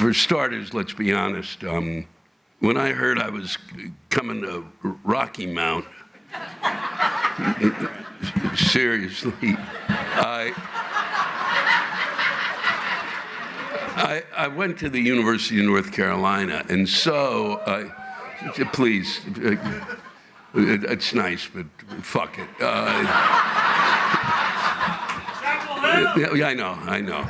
For starters, let's be honest. When I heard I was coming to Rocky Mount, seriously, I went to the University of North Carolina, and so, please, it's nice, but fuck it. Yeah, I know.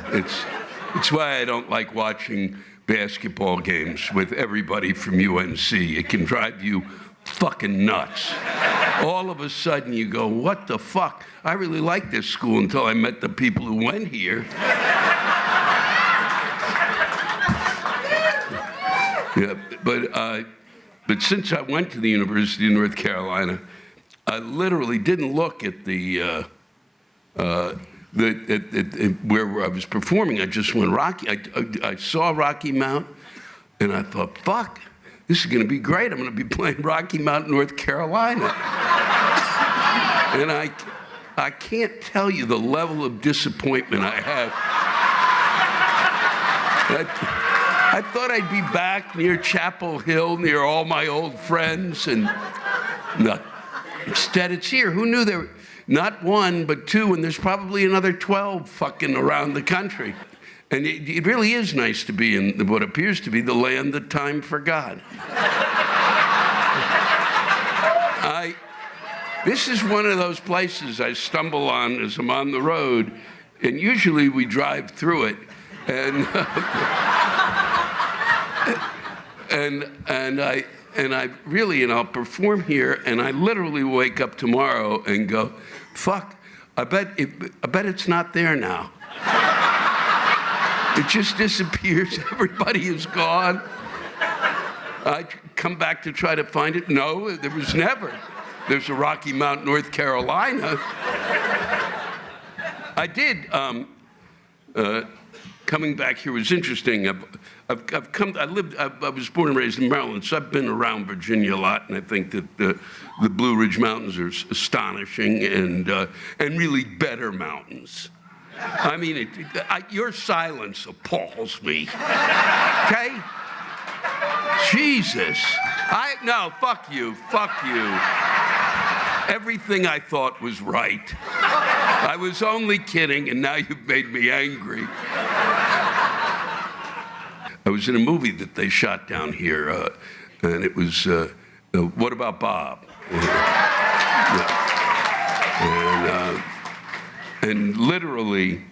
It's why I don't like watching basketball games with everybody from UNC. It can drive you fucking nuts. All of a sudden you go, what the fuck? I really liked this school until I met the people who went here. Yeah, but since I went to the University of North Carolina, I literally didn't look at where I was performing. I just went Rocky. I saw Rocky Mount, and I thought, fuck, this is going to be great. I'm going to be playing Rocky Mount, North Carolina. And I can't tell you the level of disappointment I have. I thought I'd be back near Chapel Hill, near all my old friends, and no. Instead, it's here. Who knew there were not one, but two, and there's probably another 12 fucking around the country. And it really is nice to be in what appears to be the land that time forgot. This is one of those places I stumble on as I'm on the road, and usually we drive through it, and I'll perform here, and I literally wake up tomorrow and go, fuck, I bet it's not there now. It just disappears. Everybody is gone. I come back to try to find it. No, there was never. There's a Rocky Mount, North Carolina. I did. Coming back here was interesting. I was born and raised in Maryland, so I've been around Virginia a lot, and I think that the Blue Ridge Mountains are astonishing and really better mountains. I mean, your silence appalls me. Okay? Jesus. No, fuck you. Everything I thought was right. I was only kidding, and now you've made me angry. I was in a movie that they shot down here, and it was What About Bob? And literally,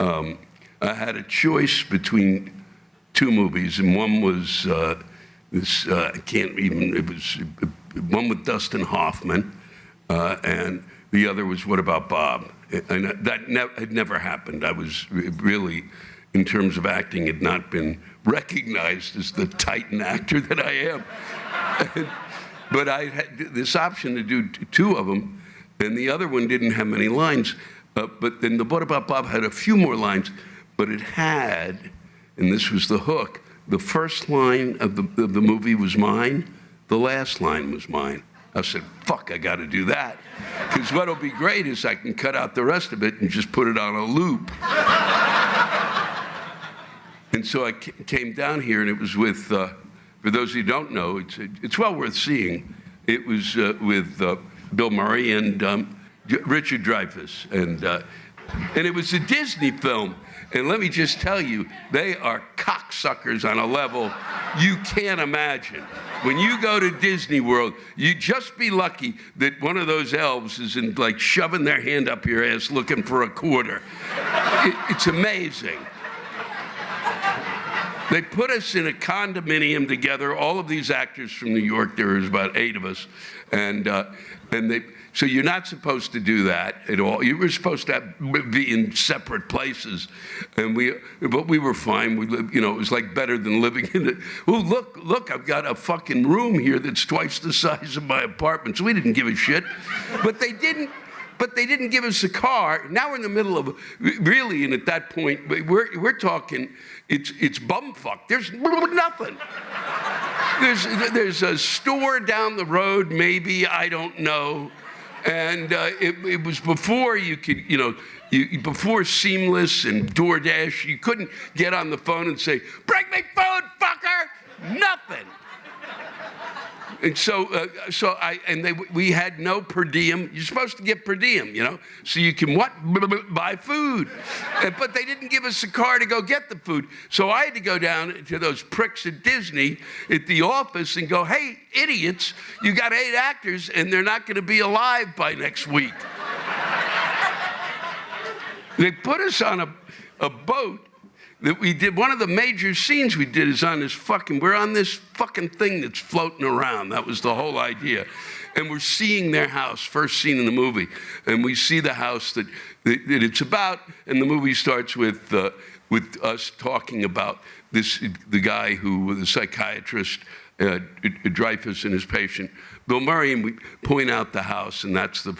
I had a choice between two movies, and one was it was one with Dustin Hoffman, and the other was What About Bob? And that had never happened. I was really, in terms of acting, had not been recognized as the titan actor that I am. But I had this option to do two of them, and the other one didn't have many lines. But then the What About Bob had a few more lines, but it had, and this was the hook, the first line of the movie was mine, the last line was mine. I said, fuck, I gotta do that. Because what'll be great is I can cut out the rest of it and just put it on a loop. And so I came down here, and it was with, for those who don't know, it's well worth seeing. It was with Bill Murray and Richard Dreyfuss, and it was a Disney film. And let me just tell you, they are cocksuckers on a level you can't imagine. When you go to Disney World, you just be lucky that one of those elves isn't like shoving their hand up your ass looking for a quarter. It's amazing. They put us in a condominium together, all of these actors from New York. There was about 8 of us, so you're not supposed to do that at all. You were supposed to be in separate places, but we were fine. We lived, it was like better than living in it. Oh, look, I've got a fucking room here that's twice the size of my apartment. So we didn't give a shit, but they didn't give us a car. Now we're in the middle of really, and at that point, we're talking. It's bumfuck. There's nothing. There's a store down the road, maybe, I don't know. And it was before you could, before Seamless and DoorDash, you couldn't get on the phone and say, "Bring me food, fucker!" Nothing. And we had no per diem. You're supposed to get per diem, so you can buy food. But they didn't give us a car to go get the food. So I had to go down to those pricks at Disney at the office and go, "Hey, idiots, you got 8 actors and they're not going to be alive by next week." They put us on a boat that we did. One of the major scenes we did is on we're on this fucking thing that's floating around. That was the whole idea. And we're seeing their house, first scene in the movie. And we see the house that it's about, and the movie starts with us talking about the guy who was a psychiatrist, Dreyfus and his patient, Bill Murray, and we point out the house, and that's the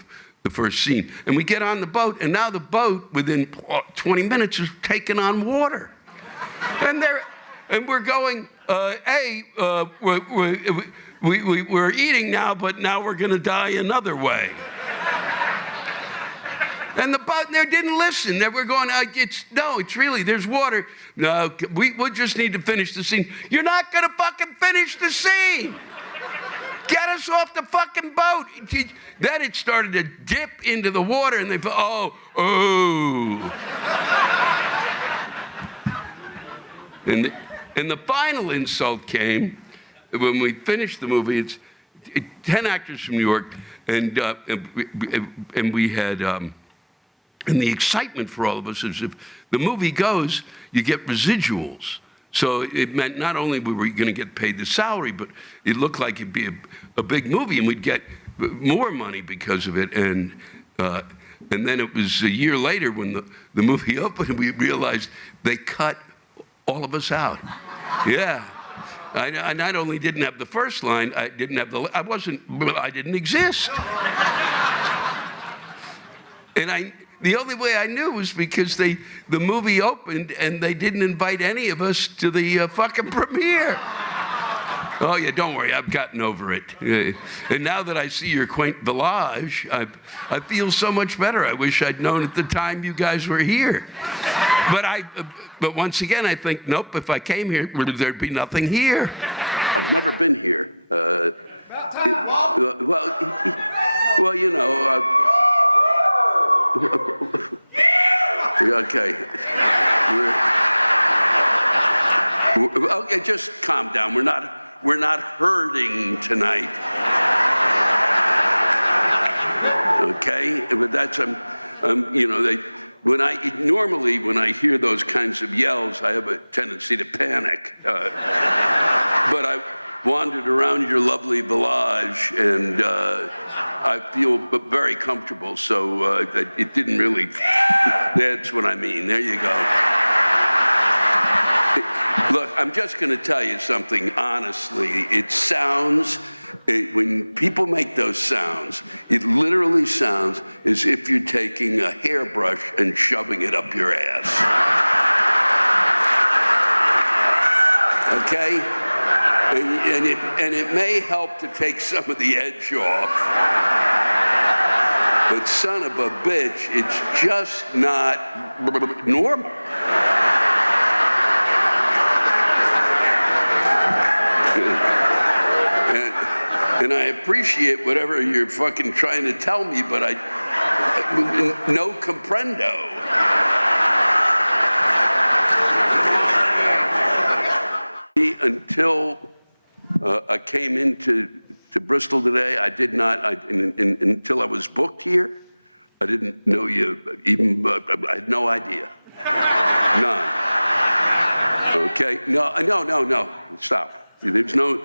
first scene. And we get on the boat, and now the boat, within 20 minutes, is taking on water. And we're going, "Hey, we're eating now, but now we're going to die another way." And the boat, they didn't listen. They were going, it's really, there's water. No, we just need to finish the scene. You're not going to fucking finish the scene. Get us off the fucking boat. Then it started to dip into the water, and they thought, oh. And the final insult came when we finished the movie. It's 10 actors from New York, and we had, and the excitement for all of us is if the movie goes, you get residuals. So it meant not only were we going to get paid the salary, but it looked like it'd be a big movie, and we'd get more money because of it. And then it was a year later when the movie opened, and we realized they cut all of us out. Yeah. I not only didn't have the first line, I didn't exist. And the only way I knew was because the movie opened and they didn't invite any of us to the fucking premiere. Oh yeah, don't worry, I've gotten over it. And now that I see your quaint village, I feel so much better. I wish I'd known at the time you guys were here. But once again, I think, nope, if I came here, there'd be nothing here. I've never been here. About time, Bob. Well, okay. Okay, just calm down. We're not hurting tonight. Okay, but that's when I hear those kinds of yells, I have a tendency to panic. But I wandered around your lovely village, and I feel very comfortable, so it didn't really, that's what I mean. There you go. Look, I'm just going to tell you something honestly. It sounds, when people make those sounds, it literally sounds as if you're taking a hairbrush and shoving it up your ass. Okay? And it may help to take some of the edge off. But son of a bitch, it's just not normal. And I appreciate whatever you're fucking trying to tell me, but no comprendo. Until I came into Bristol today, I did not, until I was booked here, I didn't know you even, I had no idea. None. Okay, no, stop. There's no,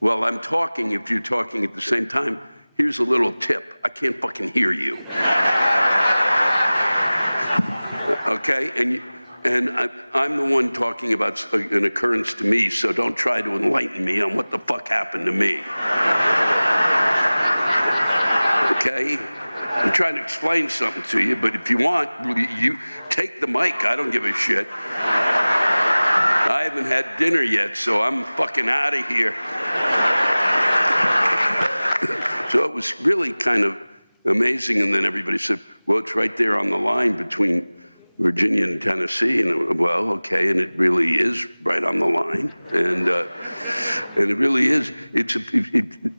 well, I'm talking, if you're talking at the same time, here's a little tip. I can't fucking hear you. Okay, and I'm the one talking about an occurrence to me, so don't try to enlighten me on what the fuck happened to me. Okay? I'm trying to explain something to you, but if you want, you take the mic. I don't give a shit. I haven't had dinner yet, so I'm fucking out of here. So it was really kind of amazing. And then everybody said, well, it's right there on the line between Virginia and Tennessee. And well, okay, and it really is right on the line. And it really is.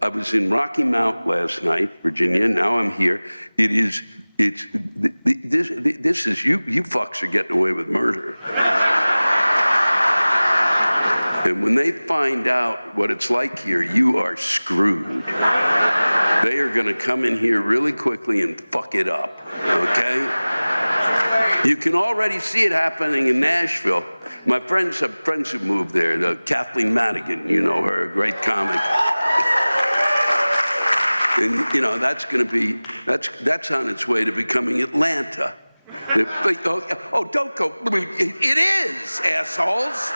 I was in Rocky Mount last night, Virginia. Now I'm here. This is, you fucks are getting away with murder. And when they find out what it's like here, you are screwed. They are gonna come in here really quickly and fuck it up, okay? You can already see it happening in Nashville. My friends have friends who moved there. Kathleen Madigan, you know her, a great comic. And you know, that's on its way to becoming Atlanta. Oh, don't go, it is, assholes.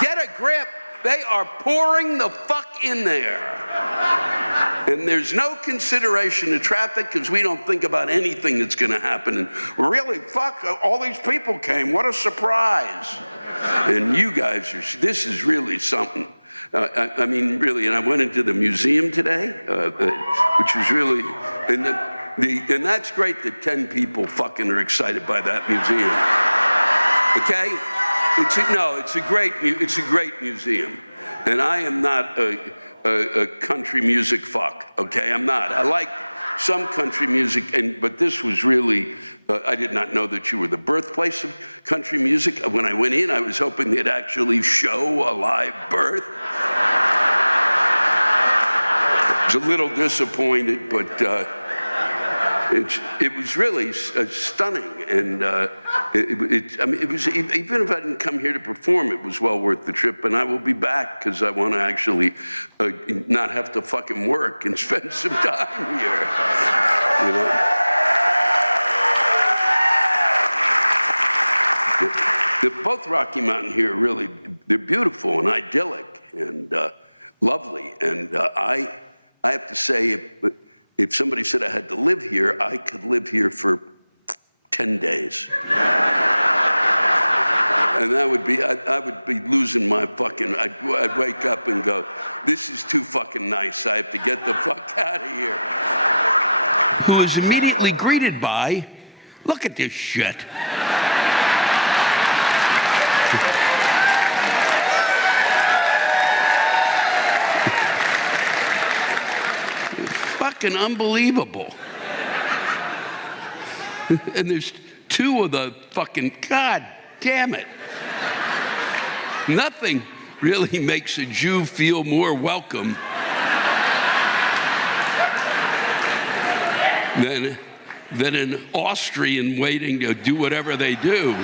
Get a grip. They are pouring the fuck in there. And there's no consideration to traffic because we don't think about anything that's going to happen. And really, fuck, all these people came. What a surprise. And you guys, this is really something. I mean, really, and I went into the museum today, which was really, and that's great that 10 people fucking are excited by that museum. Okay? It's a great museum. And I am not a country music fuck, okay? I'm not. I like some country music, but this was really, I did not know that you were the birthplace of country music. When I went in, I was hoping they'd actually show a live birth. I was a little disappointed, but it was really stunning, and it was, even if I didn't come here to perform, it was well worth the trip, and I will be back because I want to actually not have to fucking work and spend some time here, you know. Both Rocky Mountain here really, they're beautiful and idyllic and lovely, and I have to say, if somebody said I had to live here, I could live here for 10 days. And I would be losing my fucking, I'd wake up and go, this is too fucking nice. I have to get the fuck out of here. Who is immediately greeted by, look at this shit. Fucking unbelievable. And there's two of the fucking, God damn it. Nothing really makes a Jew feel more welcome than an Austrian waiting to do whatever they do.